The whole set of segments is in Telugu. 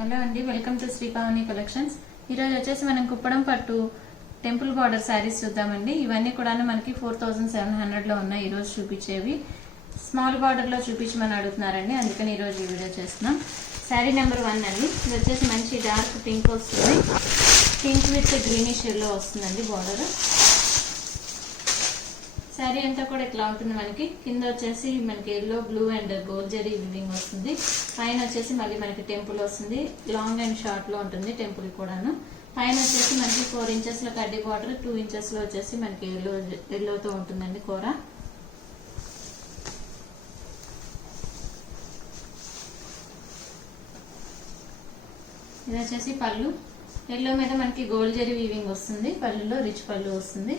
హలో అండి, welcome to Shri Pavani collections. ఈరోజు వచ్చేసి మనం కుప్పడం పట్టు టెంపుల్ బార్డర్ శారీస్ చూద్దామండి. ఇవన్నీ కూడా మనకి 4700 లో ఉన్నాయి. ఈరోజు చూపించేవి స్మాల్ బార్డర్ లో చూపించమని అడుగుతున్నారండి, అందుకని ఈరోజు ఈ వీడియో చేస్తున్నాం. శారీ నెంబర్ 1 అండి. ఇది వచ్చేసి మంచి డార్క్ పింక్ వస్తుంది, పింక్ విత్ గ్రీనిష్ ఎల్లో వస్తుందండి బార్డర్. శారీ అంతా కూడా ఇట్లా ఉంటుంది. మనకి కింద వచ్చేసి మనకి yellow, blue and gold zari weaving వస్తుంది. పైన వచ్చేసి మళ్ళీ మనకి టెంపుల్ వస్తుంది. లాంగ్ అండ్ షార్ట్ లో ఉంటుంది టెంపుల్ కూడాను. పైన వచ్చేసి మనకి 4 ఇంచెస్ లో కడ్డీ బార్డర్, 2 ఇంచెస్ లో వచ్చేసి మనకి ఎల్లోతో ఉంటుందండి కూర. ఇది వచ్చేసి పళ్ళు. ఎల్లో మీద మనకి గోల్డ్ జరీ వీవింగ్ వస్తుంది. పళ్ళులో రిచ్ పళ్ళు వస్తుంది.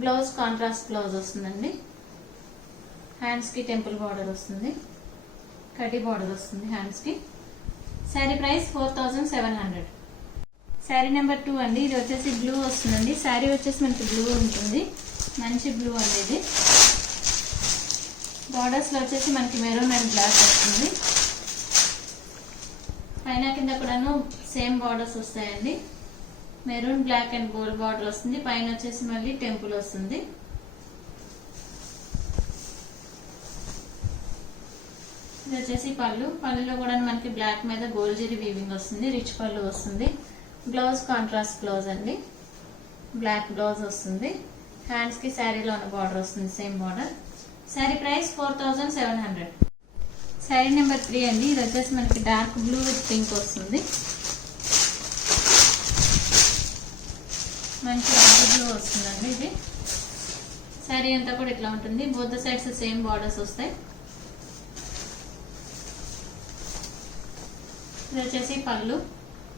బ్లౌజ్ కాంట్రాస్ట్ బ్లౌజ్ వస్తుందండి. హ్యాండ్స్ కి టెంపుల్ బార్డర్ వస్తుంది, కడ్డీ బార్డర్ వస్తుంది హ్యాండ్స్ కి. శారీ ప్రైస్ 4700. శారీ నెంబర్ 2 అండి. ఇది వచ్చేసి బ్లూ వస్తుందండి. శారీ వచ్చేసి మనకి బ్లూ ఉంటుంది, మంచి బ్లూ అండి. ఇది బార్డర్స్ లో వచ్చేసి మనకి మెరూన్ అండ్ బ్లాక్ వస్తుంది. పైన కింద కూడాను సేమ్ బార్డర్స్ వస్తాయండి. Maroon, black and gold border వస్తుంది. పైన వచ్చేసి మళ్ళీ టెంపుల్ వస్తుంది. ఇది వచ్చేసి పళ్ళు. పళ్ళులో కూడా మనకి బ్లాక్ మీద గోల్డ్ జరీ వీవింగ్ వస్తుంది, రిచ్ పళ్ళు వస్తుంది. బ్లౌజ్ కాంట్రాస్ట్ బ్లౌజ్ అండి, బ్లాక్ బ్లౌజ్ వస్తుంది. హ్యాండ్స్ కి శారీలో ఉన్న బార్డర్ వస్తుంది, same border. Sari price 4700. Sari number 3 అండి. ఇది వచ్చేసి మనకి డార్క్ బ్లూ విత్ పింక్ వస్తుంది, మంచి రాయల్ బ్లూ వస్తుందండి. ఇది శారీ అంతా కూడా ఇట్లా ఉంటుంది. బోత్ సైడ్స్ సేమ్ బార్డర్స్ వస్తాయి. ఇది వచ్చేసి పళ్ళు.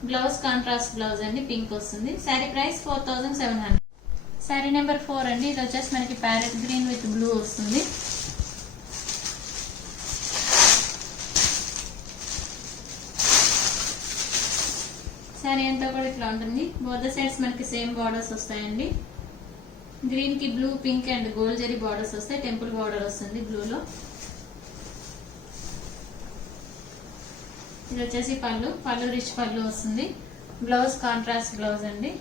బ్లౌజ్ కాంట్రాస్ట్ బ్లౌజ్ అండి, పింక్ వస్తుంది. శారీ ప్రైస్ 4700. శారీ నెంబర్ 4 అండి. ఇది వచ్చేసి మనకి ప్యారెట్ గ్రీన్ విత్ బ్లూ వస్తుంది. శారీ అంతా కూడా ఇట్లా ఉంటుంది. బోత్ సైడ్స్ మనకి సేమ్ బార్డర్స్ వస్తాయండి. గ్రీన్ కి blue, pink and gold zari borders వస్తాయి. టెంపుల్ బార్డర్ వస్తుంది బ్లూలో. ఇది వచ్చేసి పళ్ళు. పళ్ళు రిచ్ పళ్ళు వస్తుంది. బ్లౌజ్ కాంట్రాస్ట్ బ్లౌజ్ అండి.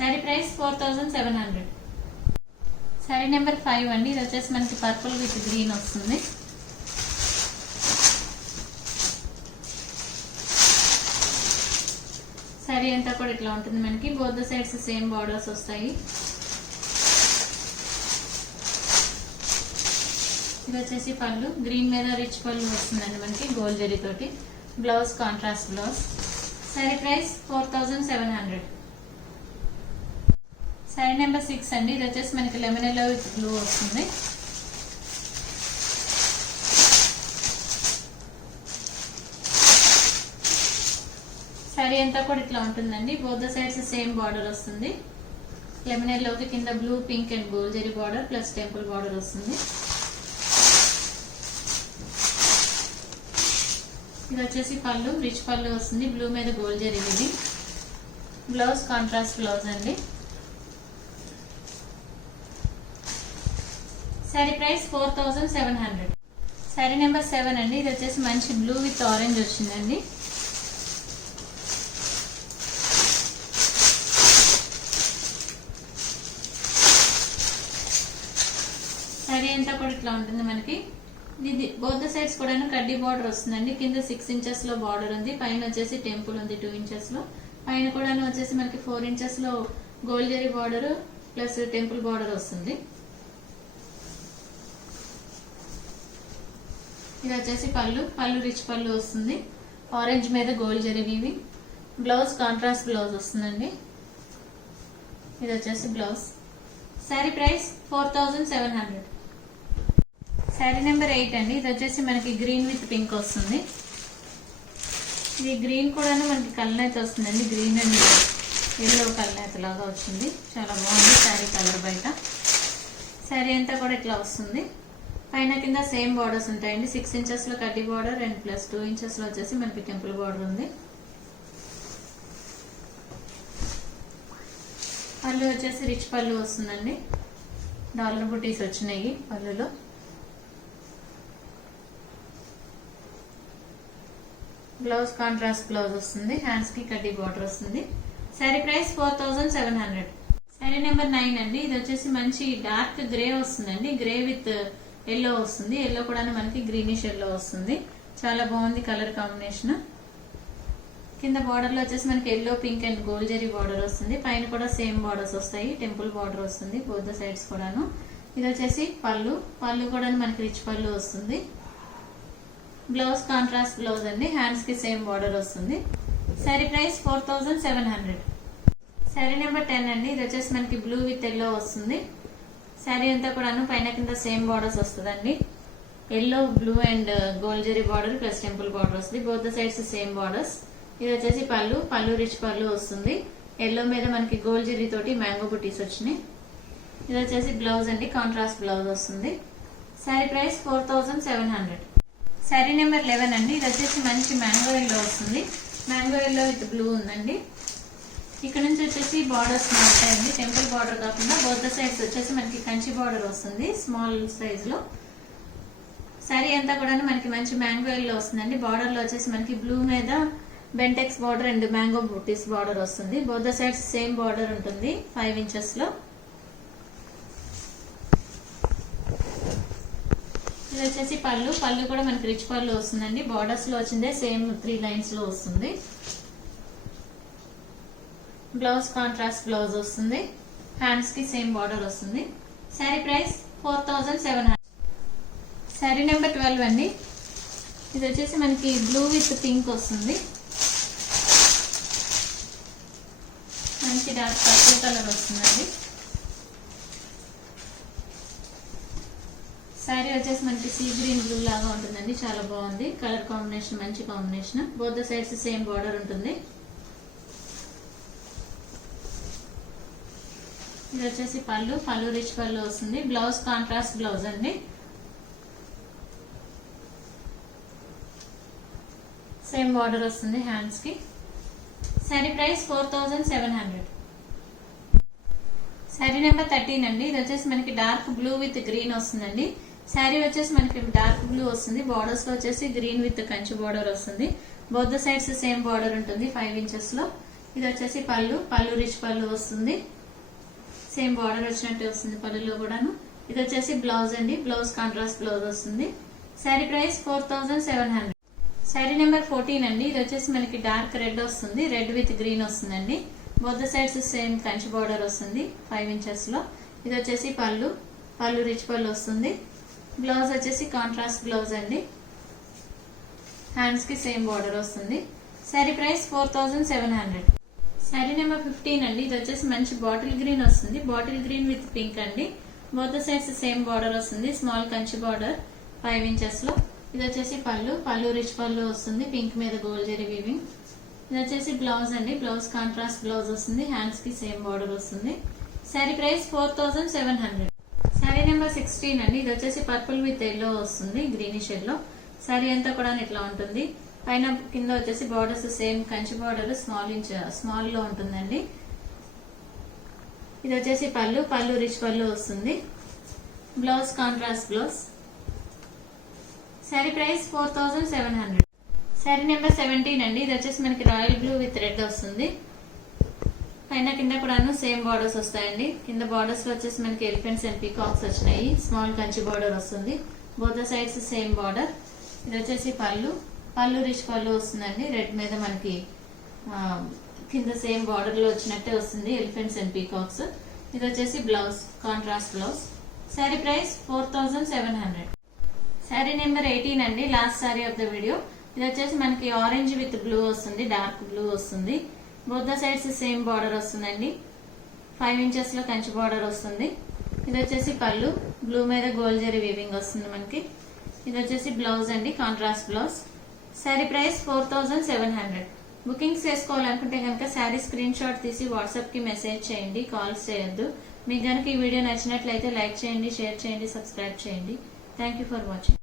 శారీ ప్రైస్ 4700. శారీ నెంబర్ 5 అండి. ఇది వచ్చేసి మనకి పర్పుల్ విత్ గ్రీన్ వస్తుంది. శారీ అంతా కూడా ఇట్లా ఉంటుంది. మనకి బోత్ సైడ్స్ సేమ్ బార్డర్స్ వస్తాయి. ఇది వచ్చేసి పళ్ళు. గ్రీన్ మీద రిచ్ పళ్ళు వస్తుందండి మనకి గోల్డ్ జరీ తోటి. Blouse contrast blouse. Sari price 4700. Sari number 6 అండి. ఇది వచ్చేసి మనకి లెమన్ ఎల్లో విత్ బ్లూ వస్తుంది. శారీ అంతా కూడా ఇట్లా ఉంటుందండి. బోత్ సైడ్స్ సేమ్ బార్డర్ వస్తుంది. లెమన్ ఎల్లోకి కింద blue, pink and gold zari border plus temple border వస్తుంది. ఇది వచ్చేసి పళ్ళు. రిచ్ పళ్ళు వస్తుంది. బ్లూ మీద గోల్డ్ జరీ ఇది. బ్లౌజ్ కాంట్రాస్ట్ బ్లౌజ్ అండి. శారీ ప్రైస్ 4700. శారీ నెంబర్ 7 అండి. ఇది వచ్చేసి మంచి బ్లూ విత్ ఆరెంజ్ వచ్చిందండి. శారీ అంతా కూడా ఇట్లా ఉంటుంది మనకి. ఇది బోత్ సైడ్స్ కూడా కడ్డీ బార్డర్ వస్తుందండి. కింద 6 ఇంచెస్ లో బార్డర్ ఉంది. పైన వచ్చేసి టెంపుల్ ఉంది 2 ఇంచెస్ లో. పైన కూడా వచ్చేసి మనకి 4 ఇంచెస్ లో gold zari border plus temple border వస్తుంది. ఇది వచ్చేసి పళ్ళు. పళ్ళు రిచ్ పళ్ళు వస్తుంది. ఆరెంజ్ మీద gold zari weaving. Blouse contrast blouse వస్తుందండి. ఇది వచ్చేసి blouse. Sari price 4700. Sari number 8 అండి. ఇది వచ్చేసి మనకి గ్రీన్ విత్ పింక్ వస్తుంది. ఇది గ్రీన్ కూడా మనకి కల్నేత వస్తుందండి. గ్రీన్ అండ్ ఎల్లో కల్నేత లాగా వచ్చింది. చాలా బాగుంది శారీ కలర్. బయట శారీ అంతా కూడా ఇట్లా వస్తుంది. పైన కింద సేమ్ బార్డర్స్ ఉంటాయండి. 6 ఇంచెస్ లో కడ్డీ బార్డర్ అండ్ ప్లస్ 2 ఇంచెస్ లో వచ్చేసి మనకి టెంపుల్ బార్డర్ ఉంది. పళ్ళు వచ్చేసి రిచ్ పళ్ళు వస్తుందండి. డాలర్ బుటీస్ వచ్చినాయి పళ్ళులో. బ్లౌజ్ కాంట్రాస్ట్ బ్లౌజ్ వస్తుంది, హ్యాండ్స్ కి కడ్డీ బార్డర్ వస్తుంది. శారీ ప్రైస్ 4700. శారీ నెంబర్ 9 అండి. ఇది వచ్చేసి మంచి డార్క్ గ్రే వస్తుందండి, గ్రే విత్ ఎల్లో వస్తుంది. ఎల్లో కూడా మనకి గ్రీనిష్ ఎల్లో వస్తుంది, చాలా బాగుంది కలర్ కాంబినేషన్. కింద బార్డర్ లో వచ్చేసి మనకి yellow, pink and gold zari border వస్తుంది. పైన కూడా సేమ్ బార్డర్స్ వస్తాయి, టెంపుల్ బార్డర్ వస్తుంది బోత్ ద సైడ్స్ కూడాను. ఇది వచ్చేసి పళ్ళు, పళ్ళు కూడా మనకి రిచ్ పళ్ళు వస్తుంది. బ్లౌజ్ కాంట్రాస్ట్ బ్లౌజ్ అండి, హ్యాండ్స్ కి సేమ్ బార్డర్ వస్తుంది. శారీ ప్రైస్ 4700. శారీ నెంబర్ 10 అండి. ఇది వచ్చేసి మనకి బ్లూ విత్ ఎల్లో వస్తుంది. శారీ అంతా కూడాను పైన కింద సేమ్ బార్డర్స్ వస్తుందండి. Yellow, blue and gold zari border plus temple border వస్తుంది, both the sides same borders. ఇది వచ్చేసి పళ్ళు, పళ్ళు రిచ్ పళ్ళు వస్తుంది. ఎల్లో మీద మనకి గోల్డ్ జరీ తోటి మ్యాంగో బుటీస్ వచ్చినాయి. ఇది వచ్చేసి బ్లౌజ్ అండి, కాంట్రాస్ట్ బ్లౌజ్ వస్తుంది. శారీ ప్రైస్ 4700. శారీ నెంబర్ 11 అండి. ఇది వచ్చేసి మంచి మ్యాంగో ఎల్లో వస్తుంది, మ్యాంగో ఎల్లో విత్ బ్లూ ఉందండి. ఇక్కడ నుంచి వచ్చేసి బార్డర్స్ మారుతాయండి, టెంపుల్ బార్డర్ కాకుండా బోత్ ద సైడ్స్ వచ్చేసి మనకి కంచి బార్డర్ వస్తుంది స్మాల్ సైజ్ లో. శారీ అంతా కూడా మనకి మంచి మ్యాంగో ఎల్లో వస్తుందండి. బార్డర్ లో వచ్చేసి మనకి బ్లూ మీద బెంటెక్స్ బార్డర్ అండ్ మ్యాంగో బూటీస్ బార్డర్ వస్తుంది. Both the sides same border ఉంటుంది 5 inches లో. ఇది వచ్చేసి పళ్ళు, పళ్ళు కూడా మనకి రిచ్ పళ్ళు వస్తుందండి. బార్డర్స్ లో వచ్చిందే సేమ్ 3 lines లో వస్తుంది. బ్లౌజ్ కాంట్రాస్ట్ బ్లౌజ్ వస్తుంది, హ్యాండ్స్ కి సేమ్ బార్డర్ వస్తుంది. శారీ ప్రైస్ 4700. శారీ నెంబర్ 12 అండి. ఇది వచ్చేసి మనకి బ్లూ విత్ పింక్ వస్తుంది, మంచి డార్క్ పర్పుల్ కలర్ వస్తుందండి. శారీ వచ్చేసి మనకి సీ గ్రీన్ బ్లూ లాగా ఉంటుందండి, చాలా బాగుంది కలర్ కాంబినేషన్, మంచి combination. Both the sides same border ఉంటుంది. ఇది వచ్చేసి పళ్ళు, పళ్ళు రిచ్ పళ్ళు వస్తుంది. బ్లౌజ్ కాంట్రాస్ట్ బ్లౌజ్ అండి. సేమ్ బార్డర్ వస్తుంది హ్యాండ్స్ కి. శారీ ప్రైస్ 4700. శారీ నెంబర్ 13 అండి. ఇది వచ్చేసి మనకి డార్క్ బ్లూ విత్ గ్రీన్ వస్తుందండి. శారీ వచ్చేసి మనకి డార్క్ బ్లూ వస్తుంది, బార్డర్స్ లో వచ్చేసి గ్రీన్ విత్ కంచి బార్డర్ వస్తుంది. Both the sides same border ఉంటుంది 5 inches లో. ఇది వచ్చేసి పళ్ళు, పళ్ళు రిచ్ పళ్ళు వస్తుంది, సేమ్ బార్డర్ వచ్చినట్టు వస్తుంది పళ్ళులో కూడాను. ఇది వచ్చేసి బ్లౌజ్ అండి, బ్లౌజ్ కాంట్రాస్ట్ బ్లౌజ్ వస్తుంది. శారీ ప్రైస్ 4700. శారీ నెంబర్ 14 అండి. ఇది వచ్చేసి మనకి డార్క్ రెడ్ వస్తుంది, రెడ్ విత్ గ్రీన్ వస్తుందండి. Both the sides same Kanchi border వస్తుంది 5 inches లో. ఇది వచ్చేసి పళ్ళు, పళ్ళు రిచ్ పళ్ళు వస్తుంది. బ్లౌజ్ వచ్చేసి కాంట్రాస్ట్ బ్లౌజ్ అండి, హ్యాండ్స్ కి సేమ్ బార్డర్ వస్తుంది. శారీ ప్రైస్ 4700. శారీ నెంబర్ 15 అండి. ఇది వచ్చేసి మంచి బాటిల్ గ్రీన్ వస్తుంది, బాటిల్ గ్రీన్ విత్ పింక్ అండి. Both the sides same border వస్తుంది, స్మాల్ కంచి బార్డర్ 5 inches లో. ఇది వచ్చేసి పళ్ళు, పళ్ళు రిచ్ పళ్ళు వస్తుంది, పింక్ మీద గోల్డ్ జరీ వీవింగ్. ఇది వచ్చేసి బ్లౌజ్ అండి, బ్లౌజ్ కాంట్రాస్ట్ బ్లౌజ్ వస్తుంది, హ్యాండ్స్ కి సేమ్ బార్డర్ వస్తుంది. శారీ ప్రైస్ 4700. శారీ నెంబర్ 16 అండి. ఇది వచ్చేసి పర్పుల్ విత్ ఎల్లో వస్తుంది, గ్రీనిష్ ఎల్లో. శారీ అంతా కూడా ఇట్లా ఉంటుంది. పైన కింద వచ్చేసి borders same Kanchi border small లో ఉంటుందండి. ఇది వచ్చేసి పళ్ళు, పళ్ళు రిచ్ పళ్ళు వస్తుంది. Blouse contrast blouse. Sari price 4700. Sari number 17 అండి. ఇది వచ్చేసి మనకి రాయల్ బ్లూ విత్ రెడ్ వస్తుంది. పైన కింద కూడాను సేమ్ బార్డర్స్ వస్తాయండి. కింద బార్డర్స్ లో వచ్చేసి మనకి ఎలిఫెంట్స్ అండ్ పీకాక్స్ వచ్చినాయి, స్మాల్ కంచి బార్డర్ వస్తుంది. Both the sides same border. ఇది వచ్చేసి పళ్ళు, పళ్ళు రిచ్ పళ్ళు వస్తుందండి. రెడ్ మీద మనకి కింద సేమ్ బార్డర్ లో వచ్చినట్టే వస్తుంది, ఎలిఫెంట్స్ అండ్ పీకాక్స్. ఇది వచ్చేసి blouse contrast blouse. Sari price 4700. Sari number 18 అండి, last sari of the video. ఇది వచ్చేసి మనకి ఆరెంజ్ విత్ బ్లూ వస్తుంది, డార్క్ బ్లూ వస్తుంది. Both the sides same border వస్తుందండి, 5 inches లో కంచి బార్డర్ వస్తుంది. ఇది వచ్చేసి పళ్ళు, బ్లూ మీద గోల్డ్ జరీ వీవింగ్ వస్తుంది మనకి. ఇది వచ్చేసి బ్లౌజ్ అండి, contrast blouse. Sari price 4700. Bookings చేసుకోవాలనుకుంటే కనుక శారీ స్క్రీన్ షాట్ తీసి వాట్సాప్ కి మెసేజ్ చేయండి, కాల్స్ చేయొద్దు. మీకు కనుక ఈ వీడియో నచ్చినట్లయితే లైక్ చేయండి, షేర్ చేయండి, సబ్స్క్రైబ్ చేయండి. Thank you for watching.